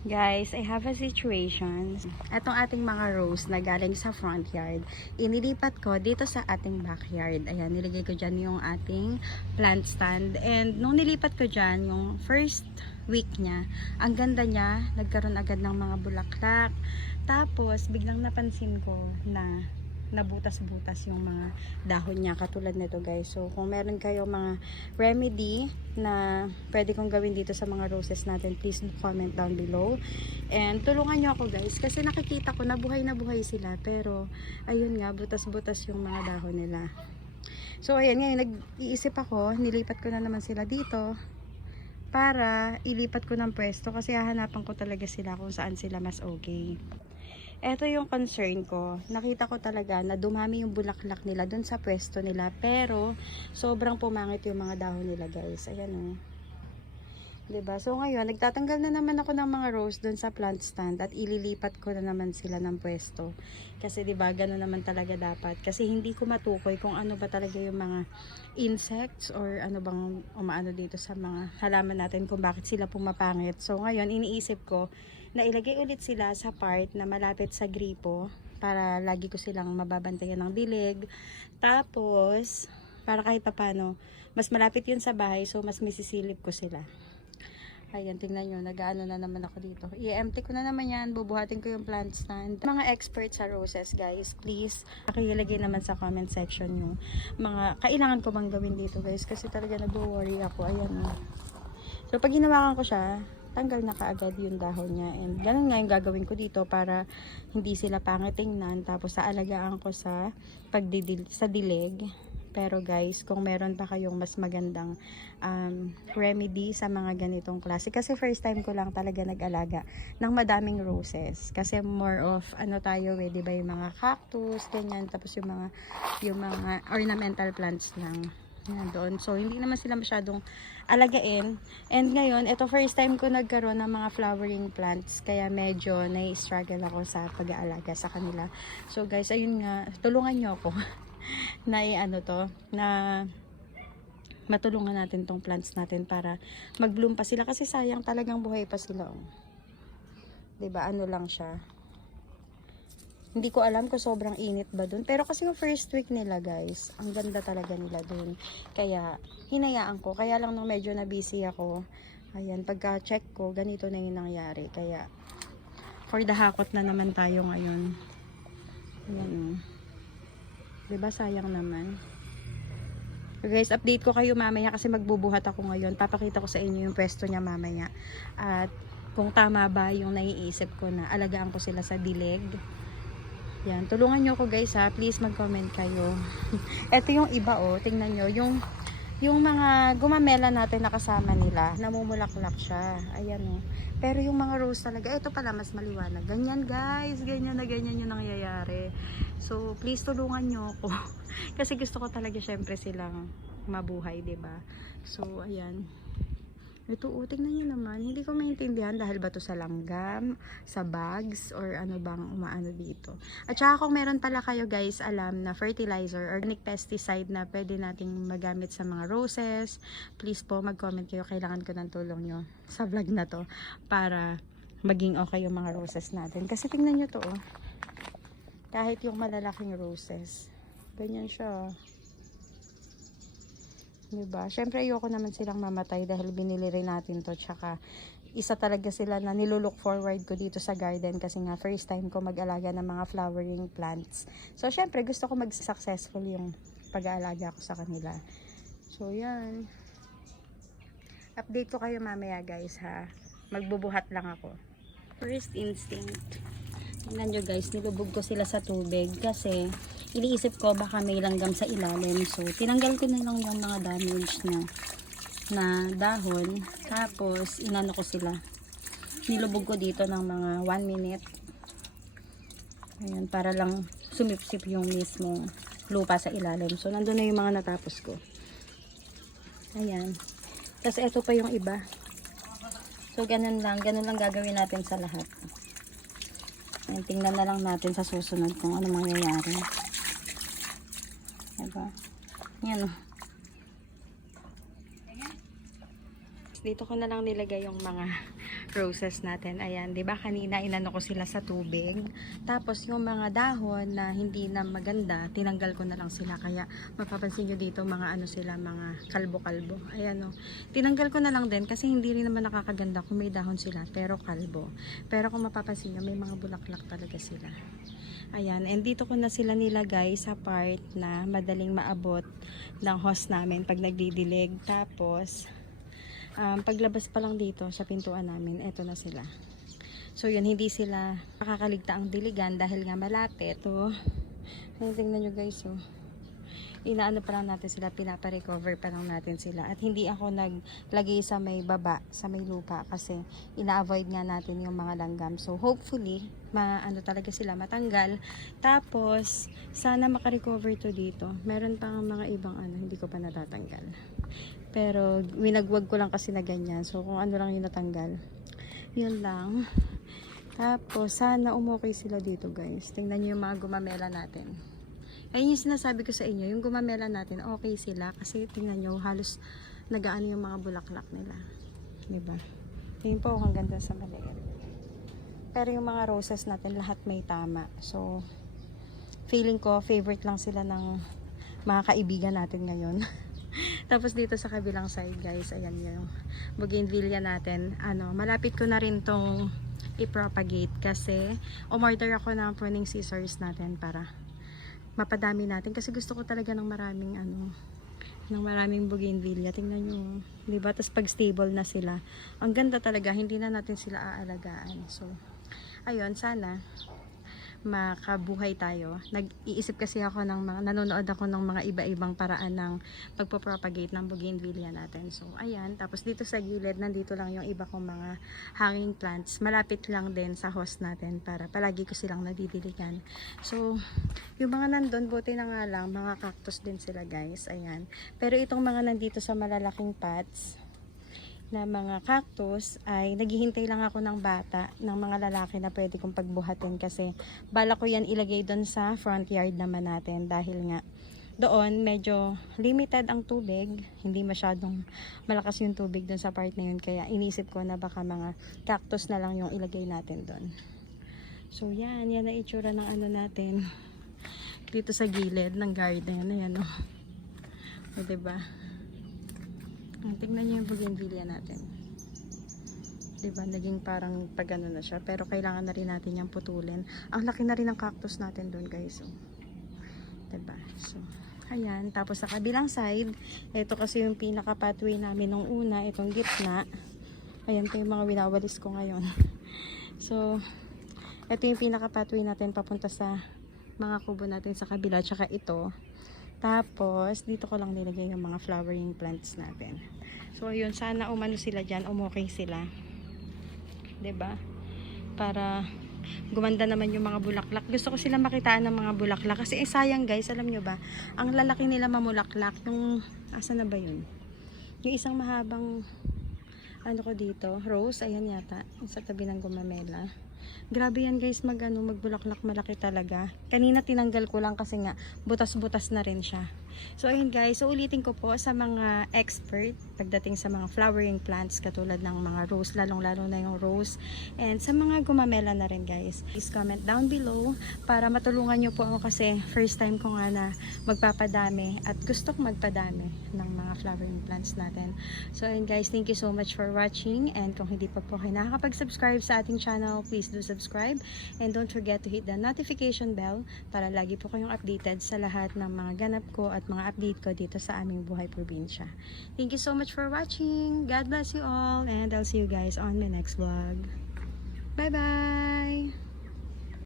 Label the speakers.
Speaker 1: Guys, I have a situation. Itong ating mga rose na galing sa front yard, inilipat ko dito sa ating backyard. Ayan, nilagay ko dyan yung ating plant stand. And nung nilipat ko dyan, yung first week niya, ang ganda niya, nagkaroon agad ng mga bulaklak. Tapos, biglang napansin ko na nabutas-butas yung mga dahon niya katulad nito guys. So kung meron kayo mga remedy na pwede kong gawin dito sa mga roses natin, please comment down below. And tulungan niyo ako guys kasi nakikita ko na buhay na buhay sila pero ayun nga butas-butas yung mga dahon nila. So ayan ngayon nag-iisip ako, nilipat ko na naman sila dito para ilipat ko ng pwesto kasi hahanapan ko talaga sila kung saan sila mas okay. Ito yung concern ko. Nakita ko talaga na dumami yung bulaklak nila dun sa pwesto nila. Pero, sobrang pumangit yung mga dahon nila, guys. Ayan o. 'Di ba? So, ngayon, nagtatanggal na naman ako ng mga rose dun sa plant stand at ililipat ko na naman sila ng pwesto. Kasi, 'di ba gano'n naman talaga dapat. Kasi, hindi ko matukoy kung ano ba talaga yung mga insects or ano bang umaano dito sa mga halaman natin kung bakit sila pumapangit. So, ngayon, iniisip ko, na ilagay ulit sila sa part na malapit sa gripo para lagi ko silang mababantayan ng dilig. Tapos, para kahit papano, mas malapit yun sa bahay so mas misisilip ko sila. Ayan, tingnan nyo, nag-ano na naman ako dito. I-empty ko na naman yan, bubuhatin ko yung plant stand. Mga experts sa roses, guys, please, pakilagay naman sa comment section yung mga kailangan ko bang gawin dito, guys, kasi talaga nag-worry ako. Ayan, oh. So, pag ginawakan ko siya, tanggal na kaagad yung dahon niya. And ganun nga yung gagawin ko dito para hindi sila pangit. Tapos saalagaan ko sa pagdidil sa dilig. Pero guys, kung meron pa kayong mas magandang um, remedy sa mga ganitong klase. Kasi first time ko lang talaga nag-alaga ng madaming roses. Kasi more of ano tayo eh, di ba yung mga cactus, ganyan. Tapos yung mga, yung mga ornamental plants lang. Yan doon. So, hindi naman sila masyadong alagain. And ngayon, ito first time ko nagkaroon ng mga flowering plants. Kaya medyo nai-struggle ako sa pag-aalaga sa kanila. So, guys, ayun nga. Tulungan nyo ako na ano to, na matulungan natin tong plants natin para mag-bloom pa sila. Kasi sayang talagang buhay pa sila. Oh. ba Ano lang siya. Hindi ko alam kung sobrang init ba dun. Pero kasi yung first week nila guys, ang ganda talaga nila dun. Kaya, hinayaan ko. Kaya lang nung medyo na busy ako, ayan, pagka-check ko, ganito na yung nangyari. Kaya, for the hakot na naman tayo ngayon. Ayan o. Diba sayang naman. So guys, update ko kayo mamaya kasi magbubuhat ako ngayon. Papakita ko sa inyo yung pwesto niya mamaya. At kung tama ba yung naiisip ko na alagaan ko sila sa dilig. Yan, tulungan nyo ako guys ha. Please mag-comment kayo. Ito yung iba oh, tingnan nyo. Yung, yung mga gumamela natin na kasama nila, namumulaklak siya. Ayan oh. Pero yung mga rose talaga, ito pala mas maliwanag. Ganyan guys, ganyan na ganyan yung nangyayari. So, please tulungan nyo ako. Kasi gusto ko talaga syempre silang mabuhay, ba So, ayan. Ito, oh, tingnan nyo naman. Hindi ko maintindihan dahil ba to sa langgam, sa bags, or ano bang umaano dito. At saka kung meron pala kayo guys alam na fertilizer, organic pesticide na pwede nating magamit sa mga roses, please po mag-comment kayo. Kailangan ko ng tulong nyo sa vlog na to para maging okay yung mga roses natin. Kasi tingnan nyo to, oh. Kahit yung malalaking roses. Ganyan siya, oh. Diba? Siyempre ayoko naman silang mamatay dahil binili rin natin to. Tsaka isa talaga sila na nilulook forward ko dito sa garden kasi nga first time ko mag-alaga ng mga flowering plants. So syempre gusto ko mag-successful yung pag-aalaga ko sa kanila. So yan. Update ko kayo mamaya guys ha. Magbubuhat lang ako. First instinct. Tingnan nyo guys, nilubog ko sila sa tubig kasi iniisip ko baka may langgam sa ilalim. So, tinanggal ko na lang yung mga damage na na dahon. Tapos, inano ko sila. Nilubog ko dito ng mga 1 minute. Ayan, para lang sumipsip yung mismo lupa sa ilalim. So, nandun na yung mga natapos ko. Ayan. Tapos, ito pa yung iba. So, ganun lang. Ganun lang gagawin natin sa lahat. Ayan, tingnan na lang natin sa susunod kung ano mangyayari. Diba? Yan o. Dito ko na lang nilagay yung mga roses natin. Ayan, 'di ba kanina inano ko sila sa tubig. Tapos yung mga dahon na hindi na maganda, tinanggal ko na lang sila. Kaya mapapansin nyo dito mga ano sila, mga kalbo-kalbo. Ayan o. Tinanggal ko na lang din kasi hindi rin naman nakakaganda kung may dahon sila, pero kalbo. Pero kung mapapansin nyo, may mga bulaklak talaga sila. Ayan, and dito ko na sila nilagay sa part na madaling maabot ng host namin pag nagdidilig. Tapos, um, paglabas pa lang dito sa pintuan namin, eto na sila. So yun, hindi sila makakaligta ang diligan dahil nga malapit. Oh. Ayun, tingnan nyo guys, oh. Inaano pa lang natin sila, pinapa-recover pa lang natin sila. At hindi ako naglagay sa may baba, sa may lupa kasi ina-avoid nga natin yung mga langgam. So hopefully, maano talaga sila matanggal. Tapos, sana makarecover to dito. Meron pa mga ibang ano, hindi ko pa natatanggal. Pero, winagwag ko lang kasi na ganyan. So, kung ano lang yung natanggal, yun lang. Tapos, sana umokay sila dito guys. Tingnan nyo yung mga gumamela natin. Ayun yung sinasabi ko sa inyo, yung gumamela natin, okay sila. Kasi tingnan nyo, halos nagaano yung mga bulaklak nila. Diba? Tingin po ang ganda sa maliit. Pero yung mga roses natin, lahat may tama. So, feeling ko, favorite lang sila ng mga kaibigan natin ngayon. Tapos dito sa kabilang side guys, ayan yung bougainvillea natin. Ano, malapit ko na rin tong i-propagate kasi umorder ako ng pruning scissors natin para mapadami natin kasi gusto ko talaga ng maraming ano ng maraming bougainvillea. Tingnan nyo, di ba? Tapos pag stable na sila, ang ganda talaga, hindi na natin sila aalagaan. So, ayun, sana makabuhay tayo. Nag-iisip kasi ako ng mga, nanonood ako ng mga iba-ibang paraan ng pagpapropagate ng bougainvillea natin. So, ayan. Tapos dito sa gilid, nandito lang yung iba kong mga hanging plants. Malapit lang din sa host natin para palagi ko silang nadidiligan. So, yung mga nandun, buti na nga lang, mga cactus din sila guys. Ayan. Pero itong mga nandito sa malalaking pots, na mga cactus ay naghihintay lang ako ng bata ng mga lalaki na pwede kong pagbuhatin kasi bala ko yan ilagay doon sa front yard naman natin dahil nga doon medyo limited ang tubig hindi masyadong malakas yung tubig doon sa part na yun kaya inisip ko na baka mga cactus na lang yung ilagay natin doon so yan yan na itsura ng ano natin dito sa gilid ng garden. Ayan o o diba tingnan niyo yung bougainvillea natin. 'Di ba? Naging parang pagano na siya. Pero kailangan na rin natin yung putulin. Ang laki na rin ng cactus natin doon, guys. Oh. 'Di ba? So, ayan. Tapos sa kabilang side, ito kasi yung pinaka pathway namin nung una, itong gitna. Ayan to yung mga winawalis ko ngayon. So, ito yung pinaka pathway natin papunta sa mga kubo natin sa kabila. Tsaka ito, tapos, dito ko lang nilagay yung mga flowering plants natin. So, ayun, sana umano sila dyan, umokay sila. ba Para gumanda naman yung mga bulaklak. Gusto ko sila makitaan ng mga bulaklak. Kasi eh, sayang guys, alam nyo ba, ang lalaki nila mamulaklak, yung, asa na ba yun? Yung isang mahabang, ano ko dito, rose, ayan yata, sa tabi ng gumamela. Grabe yan guys, mag, ano, magbulaklak malaki talaga. Kanina tinanggal ko lang kasi nga, butas-butas na rin siya. So ayun guys, so ulitin ko po sa mga expert pagdating sa mga flowering plants katulad ng mga rose, lalong-lalo na yung rose. And sa mga gumamela na rin guys, please comment down below para matulungan nyo po ako kasi first time ko nga na magpapadami at gusto ko magpadami ng mga flowering plants natin. So ayun guys, thank you so much for watching and kung hindi pa po kayo nakakapag-subscribe sa ating channel, please do subscribe and don't forget to hit the notification bell para lagi po kayong updated sa lahat ng mga ganap ko at mga update ko dito sa aming buhay probinsya. Thank you so much for watching. God bless you all and I'll see you guys on my next vlog. Bye-bye!